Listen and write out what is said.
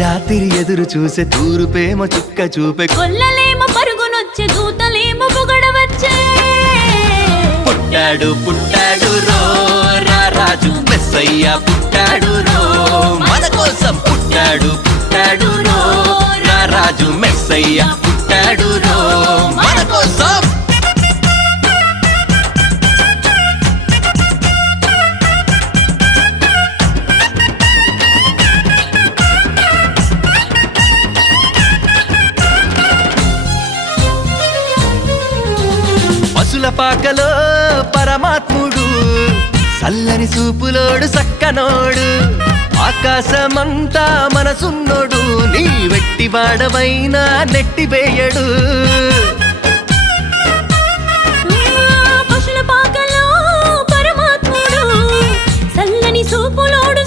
రాత్రి ఎదురు చూసే తూరుపేమో చుక్క చూపే కొల్లలేమో పరుగునొచ్చే దూతలేమో పొగడవచ్చే పుట్టాడు పుట్టాడు రో రారాజు మెస్సయ్య పుట్టాడు రో మన కోసం పుట్టాడు పుట్టాడు రో రారాజు మెస్సయ్య పుట్టాడు రో మన కోసం పశుల పాకలో పరమాత్ముడు చల్లని చూపులోడు సక్కనోడు ఆకాశమంతా మనసున్నోడు నీ వెట్టి వాడవైనా నెట్టివేయడు పశుల పాకలో పరమాత్ముడు చల్లని చూపులోడు